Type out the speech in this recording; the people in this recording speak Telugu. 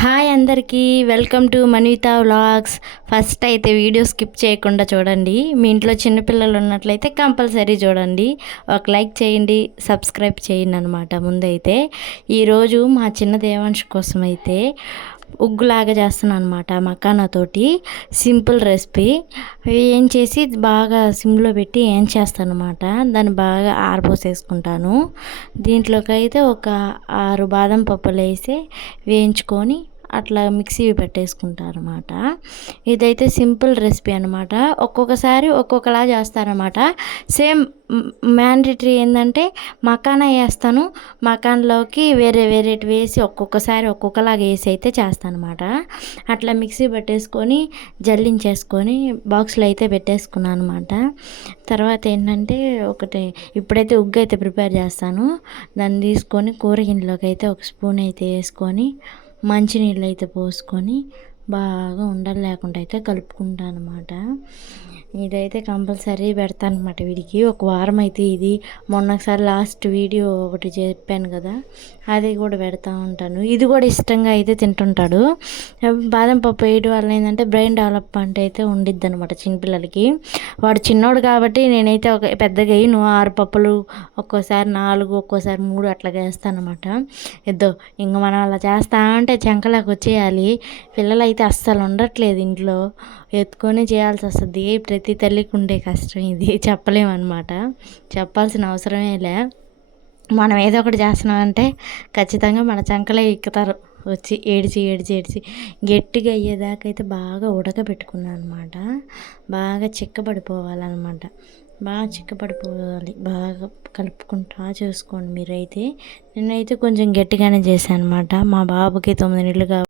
హాయ్ అందరికీ, welcome to Manvitha vlogs. First అయితే వీడియో స్కిప్ చేయకుండా చూడండి. మీ ఇంట్లో చిన్నపిల్లలు ఉన్నట్లయితే కంపల్సరీ చూడండి. ఒక లైక్ చేయండి, సబ్స్క్రైబ్ చేయండి అనమాట. ముందైతే ఈరోజు మా చిన్న దేవాంశ్ కోసం అయితే ఉగ్గులాగా చేస్తున్నాను అనమాట. మకానాతోటి సింపుల్ రెసిపీ. ఏం చేసి బాగా సిమ్లో పెట్టి ఏం చేస్తాను అనమాట. దాన్ని బాగా ఆరబోసేసుకుంటాను. దీంట్లోకి అయితే ఒక 6 బాదం పప్పులు వేసి వేయించుకొని అట్లా మిక్సీ పెట్టేసుకుంటారు అనమాట. ఇదైతే సింపుల్ రెసిపీ అనమాట. ఒక్కొక్కసారి ఒక్కొక్కలా చేస్తారనమాట. సేమ్ మ్యాండేటరీ ఏంటంటే మకానా వేస్తాను, మకాన్లోకి వేరే వేరేటి వేసి ఒక్కొక్కసారి ఒక్కొక్కలాగా వేసి అయితే చేస్తాను అనమాట. అట్లా మిక్సీ పెట్టేసుకొని జల్లించేసుకొని బాక్స్లో అయితే పెట్టేసుకున్నాను అనమాట. తర్వాత ఏంటంటే ఇప్పుడైతే ఉగ్గు అయితే ప్రిపేర్ చేస్తాను. దాన్ని తీసుకొని కూర గిన్నెలోకి అయితే ఒక స్పూన్ అయితే వేసుకొని మంచినీళ్ళు అయితే పోసుకొని బాగా ఉండలు లేకుండా అయితే కలుపుకుంటాను అనమాట. ఇదైతే కంపల్సరీ పెడతాను అనమాట వీడికి. ఒక వారం అయితే ఇది మొన్నసారి లాస్ట్ వీడియో ఒకటి చెప్పాను కదా, అది కూడా పెడతా ఉంటాను. ఇది కూడా ఇష్టంగా అయితే తింటుంటాడు. బాదం పప్పు వేయడం వల్ల ఏంటంటే బ్రెయిన్ డెవలప్మెంట్ అయితే ఉండిద్ది అనమాట చిన్నపిల్లలకి. వాడు చిన్నోడు కాబట్టి నేనైతే ఒక పెద్దగా వేయను. 6 పప్పులు, ఒక్కోసారి 4, ఒక్కోసారి 3 అట్లాగా వేస్తాను అనమాట. ఇంక మనం అలా చేస్తా అంటే చెంకలాగా వచ్చేయాలి. పిల్లలు అయితే అస్సలు ఉండట్లేదు ఇంట్లో, ఎత్తుకొని చేయాల్సి వస్తుంది. ప్రతి తల్లికి ఉండే కష్టం ఇది, చెప్పలేమన్నమాట. చెప్పాల్సిన అవసరమే లే. మనం ఏదో ఒకటి చేస్తున్నామంటే ఖచ్చితంగా మన చంకలే ఎక్కుతారు వచ్చి ఏడిచి ఏడిచి ఏడిచి. గట్టిగా అయ్యేదాకా అయితే బాగా ఉడకబెట్టుకున్నాను అనమాట. బాగా చిక్కబడిపోవాలన్నమాట. బాగా చిక్కబడిపోవాలి. బాగా కలుపుకుంటా చేసుకోండి మీరైతే. నేనైతే కొంచెం గట్టిగానే చేశాను అనమాట. మా బాబుకి 9 నెలలు